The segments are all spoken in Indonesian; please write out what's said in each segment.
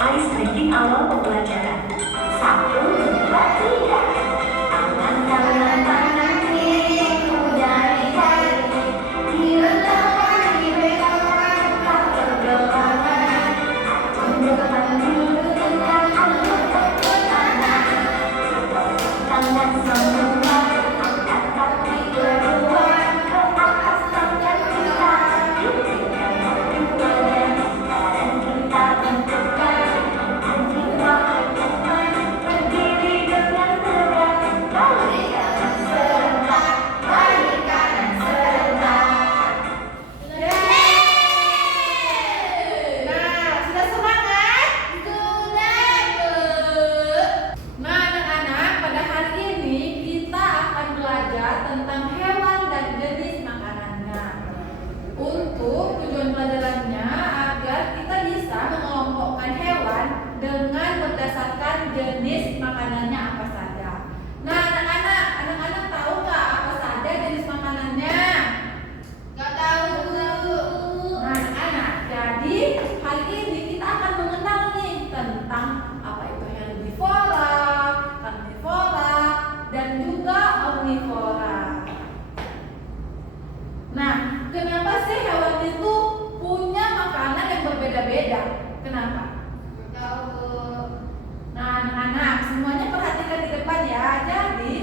Ice breaking awal pembelajaran. 1, 2, 3. Tangan kiri dari jari, diletakkan di belakang kaki berbarengan. Tunjukkan dulu dengan lutut ke kanan. Tangan semua, angkat kaki kedua ke atas tangan kita. Dudukkan kedua dan sekarang kita bentukkan jiwa hukuman berdiri dengan tegak. Balik kanan serentak, balik kanan serentak. Nah, sudah semangat? Sudah, Bu. Nah, anak-anak, pada hari ini kita akan belajar tentang hewan dan jenis makanannya. Untuk tujuan pelajarannya agar kita bisa mengelompokkan hewan dengan berdasarkan jenis makanannya apa saja. Nah, anak-anak tahu nggak apa saja jenis makanannya? Gak tahu, Bu. Nah, anak-anak, jadi hari ini kita akan mengenal nih tentang apa itu herbivora, karnivora, dan juga omnivora. Nah, kenapa sih hewan itu punya makanan yang berbeda-beda? Kenapa? Gak tahu, Bu. Nah, anak-anak, semuanya perhatikan di depan ya. Jadi,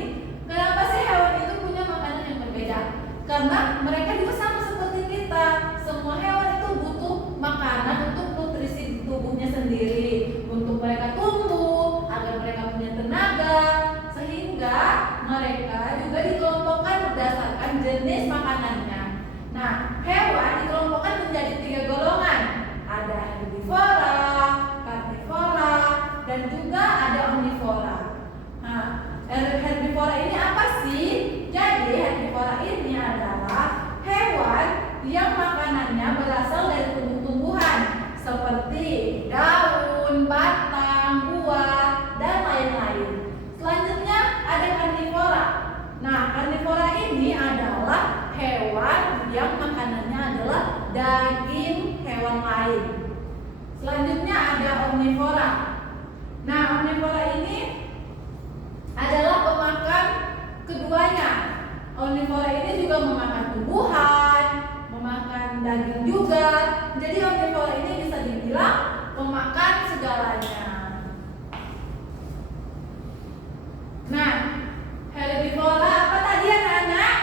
kenapa sih hewan itu punya makanan yang berbeda? Karena mereka juga sama seperti kita. Semua hewan itu butuh makanan untuk nutrisi di tubuhnya sendiri, untuk mereka tumbuh, agar mereka punya tenaga, sehingga mereka juga dikelompokkan berdasarkan jenis makanannya. Nah, hewan dikelompokkan menjadi 3 golongan. Ada herbivora, karnivora, dan juga ada omnivora. Nah, herbivora ini apa sih? Jadi herbivora ini adalah hewan yang makanannya berasal dari tumbuh-tumbuhan seperti daun, batang, buah, dan lain-lain. Selanjutnya ada karnivora. Nah, karnivora ini adalah hewan yang makanannya adalah daging hewan lain. Selanjutnya ada omnivora. Nah, omnivora ini adalah pemakan keduanya. Omnivora ini juga memakan tumbuhan, memakan daging juga. Jadi omnivora ini bisa dibilang pemakan segalanya. Nah, herbivora apa tadi anak-anak?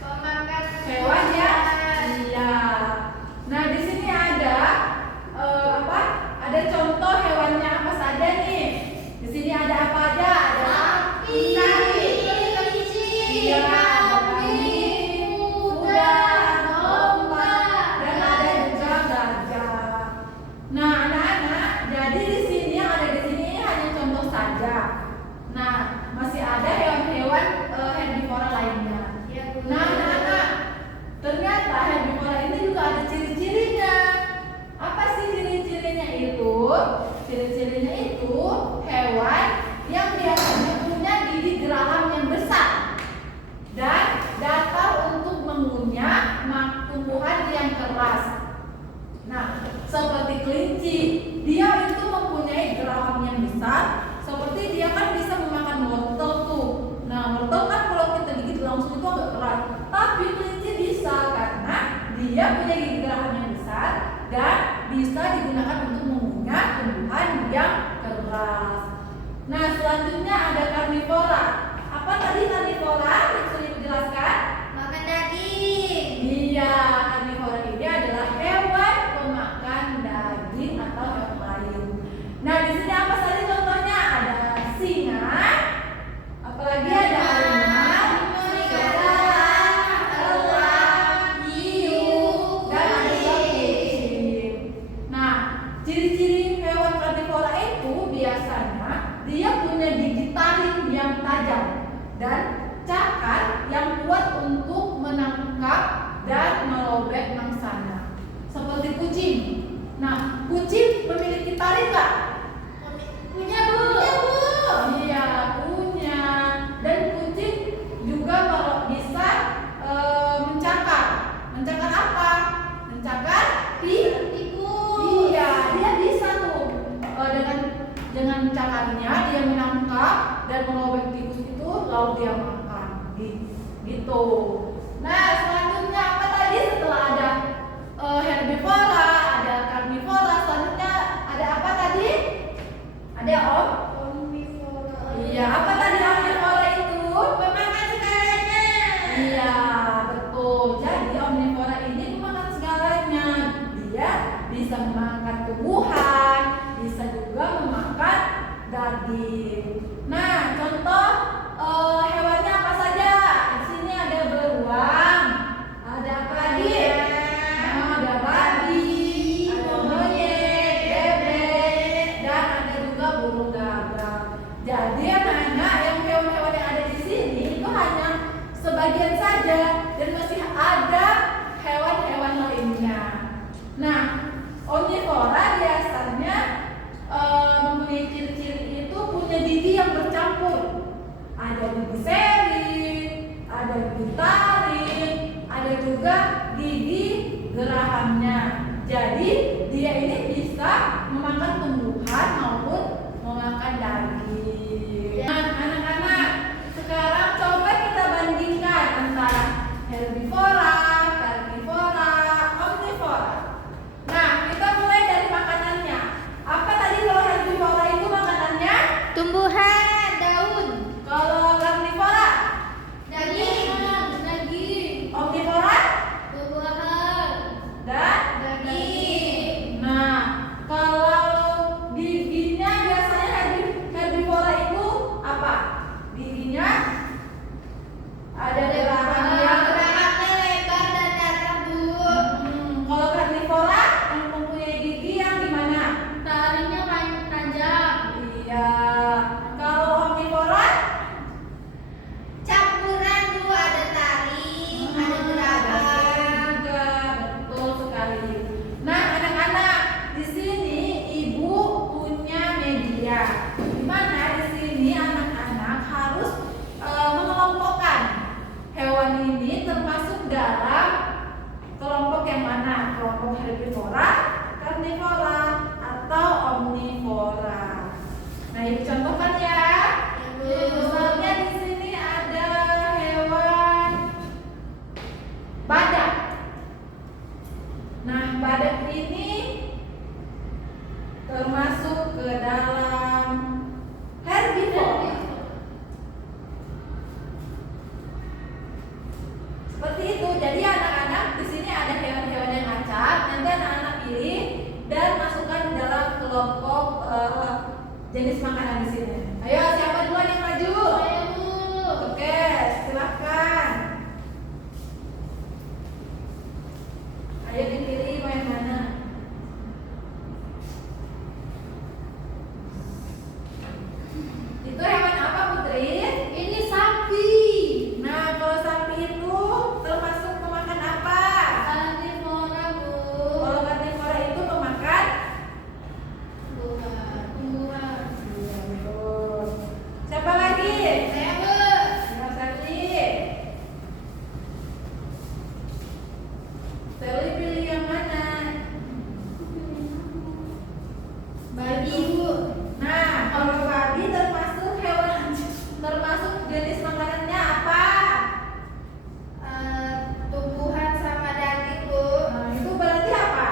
Pemakan Hewan ya? Iya. Nah, di sini ada apa? Ada contoh hewannya apa saja nih? Di sini ada apa aja? Ada Sapi, kelinci, Iya, ada kambing, kuda, domba, dan ada juga gajah. Nah, anak-anak, jadi di sini yang ada di sini hanya contoh saja. Nah, masih ada hewan-hewan herbivora lainnya. Ya, Bu. Nah, anak-anak, ternyata herbivora ini juga ada ciri-cirinya. Apa sih ciri-cirinya itu? Ciri-cirinya itu hewan yang biasanya punya gigi geraham yang besar dan datar untuk mengunyah tumbuhan yang keras. Nah, seperti kelinci, dia itu mempunyai geraham yang besar. Seperti dia kan bisa memakan wortel tuh. Nah, wortel kan kalau kita gigit langsung itu agak keras. Tapi kelinci bisa karena dia punya gigi geraham yang besar dan bisa digunakan untuk mengunyah tumbuhan yang keras. Nah, selanjutnya ada karnivora. Apa tadi karnivora? Bisa dijelaskan? Makan daging. Iya, karnivora ini adalah hewan pemakan daging atau hewan lain. Nah, di sini apa saja contohnya? Ada singa, apalagi ada harimau, serigala, elang, hiu, dan ada juga kucing. Nah, ciri-ciri hewan karnivora itu biasanya dia punya gigi taring yang tajam dan cakar yang kuat untuk menangkap dan merobek mangsanya. Seperti kucing. Nah, kucing memiliki taring nggak? Punya, Bu. Iya, punya. Dan kucing juga bisa mencakar. Mencakar apa? Mencakar tikus. Iya, dia bisa tuh. Dan melobek tikus itu lalu dia makan gitu. Nah selanjutnya apa tadi, setelah ada herbivora, ada karnivora, selanjutnya ada apa tadi? Ada Omnivora. Iya, apa tadi omnivora itu? Pemakan segalanya. Iya, betul. Jadi omnivora ini memakan segalanya. Dia bisa memakan tumbuhan, bisa juga memakan daging. Nah, contoh hewannya apa saja? Di sini ada beruang, ada apa lagi? Nah, ada babi, ada monyet, bebek, dan ada juga burung gagak. Jadi anak-anak, yang hewan-hewan yang ada di sini itu hanya sebagian saja dan masih ada hewan-hewan lainnya. Nah, omnivora biasanya mempunyai ciri-ciri itu punya gigi yang bercampur. Ada gigi seri, ada gigi taring, ada juga gigi gerahamnya. Jadi dia ini bisa memakan tumbuhan maupun memakan daging. Nah, anak-anak, sekarang coba kita bandingkan antara herbivora, karnivora, omnivora. Nah, kita mulai dari makanannya. Apa tadi kalau herbivora itu makanannya? Tumbuhan, daun, Kalau karnivora, daging, omnivora, buah-buahan, dan daging. Nah, kalau giginya biasanya herbivora itu apa? Giginya ada geraham yang Geraham lebar dan datar, Bu. Kalau karnivora yang mempunyai gigi yang gimana? Taringnya panjang. Iya. Kalau omnivora, Campuran, Bu, ada taring, ada geraham. juga betul sekali. Nah, anak-anak, di sini ibu punya media. Di mana di sini anak-anak harus mengelompokkan hewan ini termasuk dalam kelompok yang mana? Kelompok herbivora, karnivora, atau omnivora. Nah, ibu contohkan ya. Misalnya di sini ada hewan badak. Nah, badak ini termasuk ke dalam herbivora. Seperti itu. Jadi anak-anak di sini ada hewan-hewan yang acak. Nanti anak-anak pilih dan masukkan di dalam kelompok jenis makanan di sini. Ayo, siapa duluan yang maju? Saya, Bu. Oke, silahkan. Ayo dipilih mau yang mana? Itu hewan apa, Putri? Ini sapi. Nah, kalau sapi itu termasuk pemakan apa? Karnivora, Bu. Kalau karnivora itu pemakan Tumbuhan. Iya, betul. Siapa lagi? Saya, Bu. Mas Sally. Sally pilih yang mana? Babi, Bu. Nah, kalau babi termasuk jenis makanannya apa? Tumbuhan sama daging, Bu. Nah, itu berarti apa?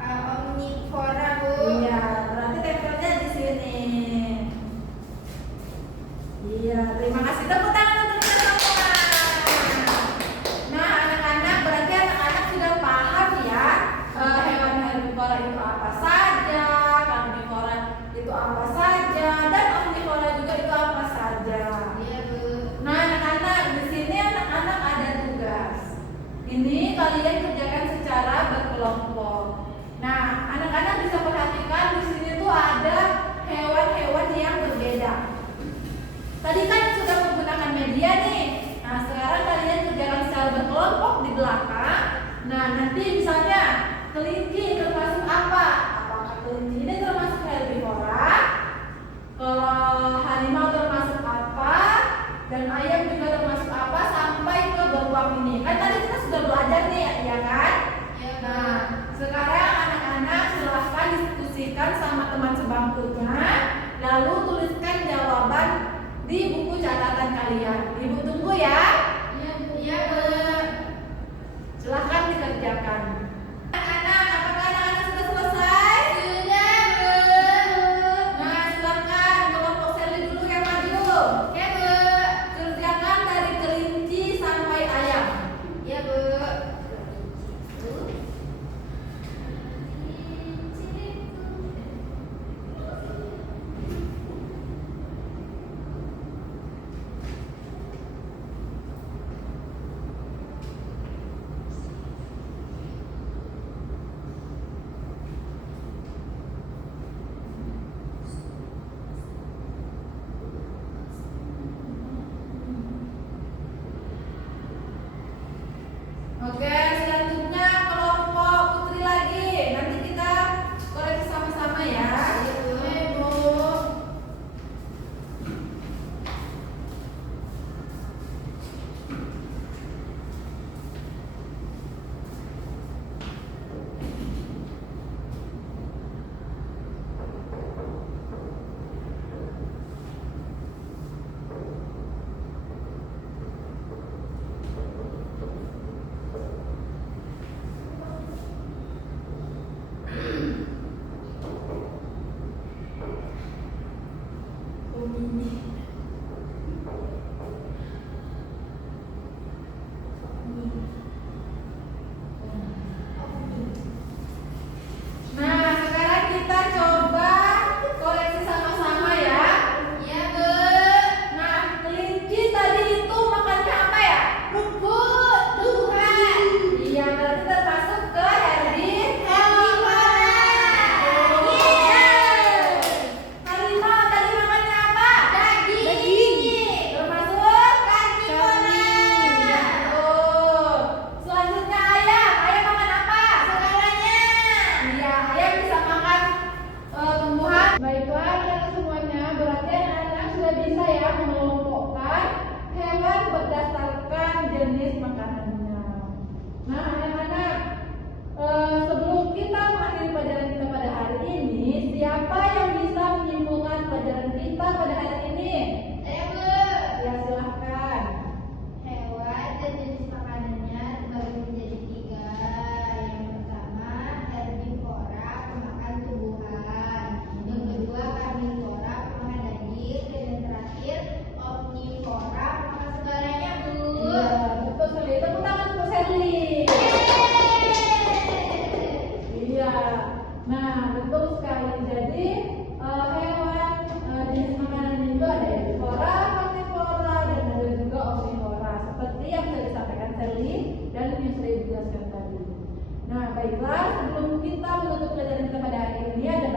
Omnivora, Bu. Iya, berarti tempelnya di sini. Iya, terima kasih. Tepuk tangan untuk kita semua. Nah, anak-anak, berarti anak-anak sudah paham ya hewan herbivora itu apa saja, karnivora itu apa saja, dan omnivora juga itu apa saja. Iya, Bu. Nah, anak-anak, di sini anak-anak ada tugas. Ini kalian kerjakan secara berkelompok. Nah, anak-anak bisa perhatikan di sini tuh ada hewan-hewan yang berbeda. Tadi kan sudah menggunakan media nih. Nah, sekarang kalian kerjakan secara berkelompok di belakang. Nah, nanti misalnya kelinci termasuk apa? Apakah kelinci ini termasuk herbivora? Kalau harimau termasuk apa? Dan ayam juga termasuk apa? Sampai ke beruang ini. Kan tadi kita sudah belajar nih, ya kan? Iya, Bu. Nah, sekarang anak-anak silahkan diskusikan sama teman sebangkunya, lalu tuliskan jawaban jawaban di buku catatan kalian. Ibu tunggu ya. Iya, Bu. Silahkan dikerjakan. Anak-anak, apakah anak-anak sudah selesai? Sudah, Bu. Nah, silahkan kelompok Sally dulu yang maju. Ya, Bu. Kerjakan dari kelinci sampai ayam. Ya, Bu. Oke, selanjutnya kelompok putri lagi. Nanti kita koreksi sama-sama ya. Iya, Bu. Nah, sekarang kita coba koreksi sama-sama ya. Iya, Bu. Nah, kelinci tadi itu makannya apa ya? Rumput Tuhan. Iya, berarti termasuk ke Herbivora. Harimau tadi makannya apa? Daging. Termasuk Karnivora. Oh. Selanjutnya ayam. Ayam makan apa? Segalanya. Iya, ayam bisa makan tumbuhan. Baiklah, anak semuanya, berarti anak-anak sudah bisa ya mengelompokkan hewan berdasarkan jenis makanannya. Nah, anak-anak, sebelum kita mengakhiri pelajaran kita pada hari ini, siapa yang bisa menyimpulkan pelajaran kita pada hari ini? Saya, Bu. Ya, silahkan. Hewan dan jenis makanannya terbagi menjadi 3. Yang pertama, herbivora, pemakan tumbuhan. Yang kedua, karnivora, pemakan daging. Dan yang terakhir, omnivora, pemakan segalanya, Bu. Iya, betul sekali. Tepuk tangan untuk Sally. Iya. Nah, betul sekali. Jadi hewan jenis makanan itu ada herbivora, karnivora, dan ada juga omnivora. Seperti yang sudah disampaikan Sally dan yang sudah dijelaskan tadi. Nah, baiklah. Sebelum kita menutup pelajaran kita pada hari ini, ada